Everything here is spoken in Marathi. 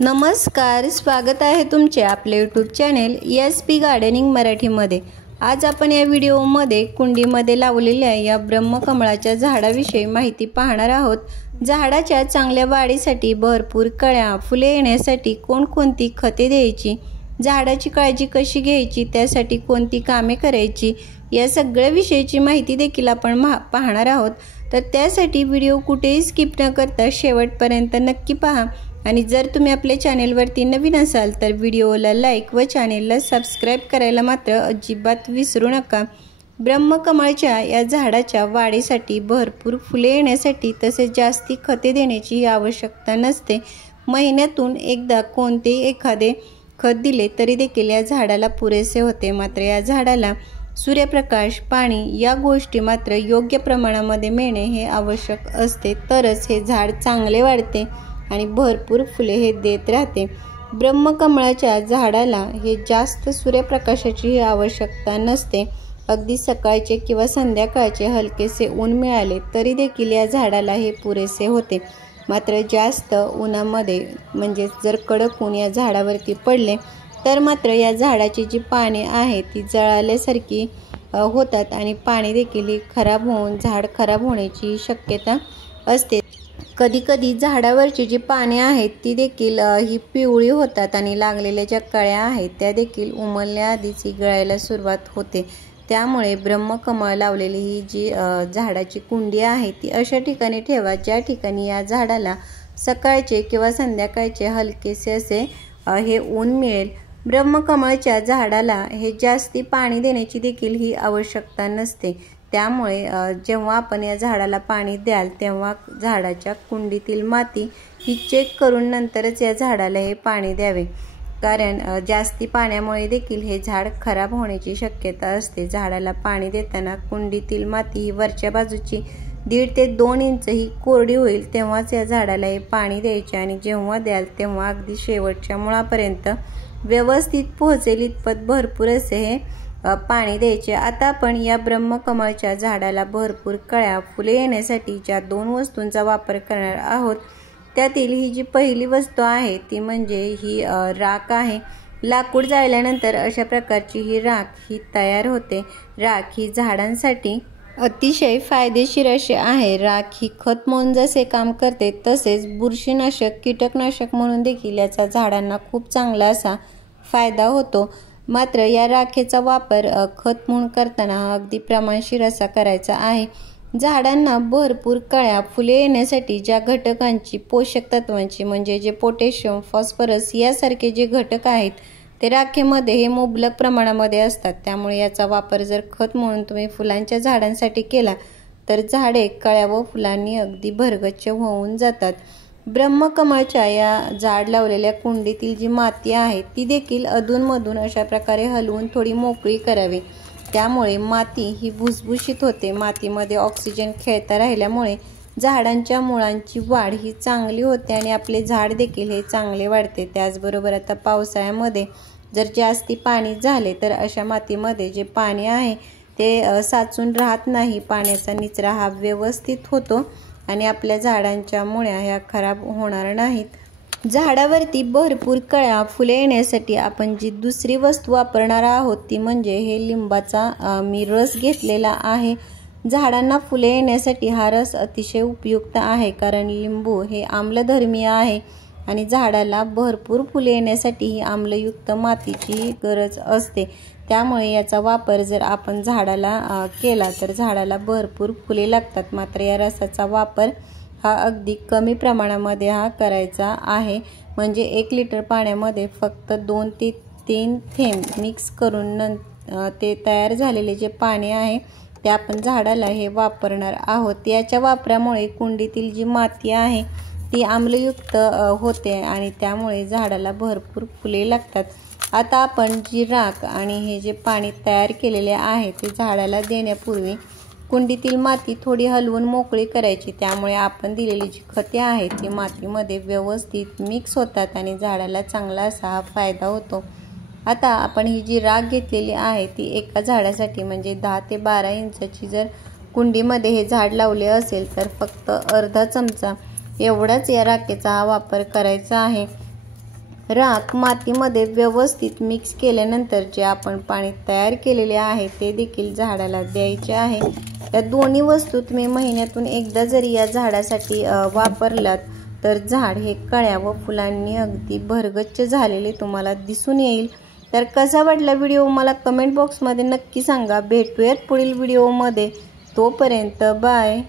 नमस्कार, स्वागत आहे तुमचे आपले यूट्यूब चॅनेल SP गार्डनिंग मराठीमध्ये। आज आपण या व्हिडिओमध्ये कुंडीमध्ये लावलेल्या या ब्रह्मकमळाच्या झाडाविषयी माहिती पाहणार आहोत। झाडाच्या चांगल्या वाढीसाठी, भरपूर कळ्या फुले येण्यासाठी कोणकोणती खते द्यायची, झाडाची काळजी कशी घ्यायची, त्यासाठी कोणती कामे करायची, या सगळ्या विषयीची माहिती देखील आपण पाहणार आहोत। तर त्यासाठी व्हिडिओ कुठेही स्किप न करता शेवटपर्यंत नक्की पहा। आणि जर तुम्ही आपल्या चॅनेलवरती नवीन असाल तर व्हिडिओला लाईक व चॅनेलला सबस्क्राइब करायला मात्र अजिबात विसरू नका। ब्रह्मकमळाच्या या झाडाच्या वाढीसाठी, भरपूर फुले येण्यासाठी तसेच जास्ती खते देण्याची आवश्यकता नसते। महिन्यातून एकदा कोणतेही एखादे खत दिले तरी देखील या झाडाला पुरेसे होते। मात्र या झाडाला सूर्यप्रकाश, पाणी या गोष्टी मात्र योग्य प्रमाणामध्ये मिळणे हे आवश्यक असते, तरच हे झाड चांगले वाढते आणि भरपूर फुले हे देत राहते। ब्रह्मकमळाच्या झाडाला हे जास्त सूर्यप्रकाशाची आवश्यकता नसते। अगदी सकाळचे किंवा संध्याकाळचे हलकेसे ऊन मिळाले तरी देखील या झाडाला हे पुरेसे होते। मात्र जास्त उन्हामध्ये म्हणजे जर कडक ऊन या झाडावरती पडले तर मात्र या झाडाची जी पाने आहेत ती जळाल्यासारखी होतात आणि पाने देखील खराब होऊन झाड खराब होण्याची शक्यता असते। कधी कधी झाडावरची जी पाने आहेत ती देखील ही पिवळी होतात आणि लागलेल्या ज्या कळ्या आहेत त्या देखील उमलण्याआधीच ही गळायला सुरुवात होते। त्यामुळे ब्रह्मकमळ लावलेली ही जी झाडाची कुंडी आहे ती अशा ठिकाणी ठेवा ज्या ठिकाणी या झाडाला सकाळचे किंवा संध्याकाळचे हलकेसे असे हे ऊन मिळेल। ब्रह्मकमळाच्या झाडाला हे जास्ती पाणी देण्याची देखील ही आवश्यकता नसते। त्यामुळे जेव्हा आपण या झाडाला पाणी द्याल तेव्हा झाडाच्या कुंडीतील माती ही चेक करून नंतरच या झाडाला हे पाणी द्यावे, कारण जास्ती पाण्यामुळे देखील हे झाड खराब होण्याची शक्यता असते। झाडाला पाणी देताना कुंडीतील माती ही वरच्या बाजूची 1.5 ते 2 इंच ही कोरडी होईल तेव्हाच या झाडाला हे पाणी द्यायचे आणि जेव्हा द्याल तेव्हा अगदी शेवटच्या मुळापर्यंत व्यवस्थित पोहोचेल इतपत भरपूर असे हे पाणी द्यायचे। आता आपण या ब्रह्मकमळाच्या झाडाला भरपूर कळ्या फुले येण्यासाठी ज्या 2 वस्तूंचा वापर करणार आहोत त्यातील ही जी पहिली वस्तू आहे ती म्हणजे ही राख आहे। लाकूड जाळल्यानंतर अशा प्रकारची ही राख ही तयार होते। राख ही झाडांसाठी अतिशय फायदेशीर अशी आहे। राख ही खत म्हणून जसे काम करते तसेच बुरशीनाशक, कीटकनाशक म्हणून देखील याचा झाडांना खूप चांगला असा फायदा होतो। मात्र या राखेचा वापर खत म्हणून करताना अगदी प्रमाणशीर असा करायचा आहे। झाडांना भरपूर कळ्या फुले येण्यासाठी ज्या घटकांची, पोषक तत्वांची म्हणजे जे पोटॅशियम, फॉस्फरस यासारखे जे घटक आहेत ते राखेमध्ये हे मुबलक प्रमाणामध्ये असतात। त्यामुळे याचा वापर जर खत म्हणून तुम्ही फुलांच्या झाडांसाठी केला तर झाडे कळ्या व फुलांनी अगदी भरगच्च होऊन जातात। ब्रह्मकमळाच्या या झाड लावलेल्या कुंडीतील जी माती आहे ती देखील अधूनमधून अशा प्रकारे हलवून थोडी मोकळी करावी। त्यामुळे माती ही भुसभुशीत होते। मातीमध्ये ऑक्सिजन खेळता राहिल्यामुळे झाडांच्या मुळांची वाढ ही चांगली होते आणि आपले झाड देखील हे चांगले वाढते। त्याचबरोबर आता पावसाळ्यामध्ये जर जास्ती पाणी झाले तर अशा मातीमध्ये जे पाणी आहे ते साचून राहत नाही, पाण्याचा निचरा हा व्यवस्थित होतो आणि आपल्या झाडांच्या मुळ्या ह्या खराब होणार नाहीत। झाडावरती भरपूर कळ्या फुले येण्यासाठी आपण जी दुसरी वस्तू वापरणार आहोत ती म्हणजे हे लिंबाचा मी रस घेतलेला आहे। झाडांना फुले येण्यासाठी हा रस अतिशय उपयुक्त आहे, कारण लिंबू हे आम्लधर्मीय आहे आणि झाडाला भरपूर फुले येण्यासाठी ही आम्लयुक्त मातीची गरज असते। त्यामुळे याचा वापर जर आपण झाडाला केला तर झाडाला भरपूर फुले लागतात। मात्र या रसाचा वापर हा अगदी कमी प्रमाणामध्ये हा करायचा आहे, म्हणजे 1 लिटर पाण्यामध्ये फक्त 2 ते 3 थेंब मिक्स करून ते तयार झालेले जे पाणी आहे ते आपण झाडाला हे वापरणार आहोत। याच्या वापरामुळे कुंडीतील जी माती आहे ती आम्लयुक्त होते आणि त्यामुळे झाडाला भरपूर फुले लागतात। आता आपण जी राख आणि हे जे पाणी तयार केलेले आहे ते झाडाला देण्यापूर्वी कुंडीतील माती थोडी हलवून मोकळी करायची। त्यामुळे आपण दिलेली जी खते आहेत ती मातीमध्ये व्यवस्थित मिक्स होतात आणि झाडाला चांगला असा हा फायदा होतो। आता आपण ही जी राख घेतलेली आहे ती एका झाडासाठी म्हणजे 10 ते 12 इंचाची जर कुंडीमध्ये हे झाड लावले असेल तर फक्त अर्धा चमचा एवढाच या राखेचा हा वापर करायचा आहे। राख मातीमध्ये व्यवस्थित मिक्स केल्यानंतर जे आपण पाणी तयार केलेले आहे ते देखील झाडाला द्यायचे आहे। या दोन्ही वस्तू तुम्ही महिन्यातून एकदा जरी या झाडासाठी वापरलात तर झाड हे कळ्या व फुलांनी अगदी भरगच्च झालेले तुम्हाला दिसून येईल। तर कसा वाटला व्हिडिओ मला कमेंट बॉक्समध्ये नक्की सांगा। भेटूयात पुढील व्हिडिओमध्ये, तोपर्यंत बाय।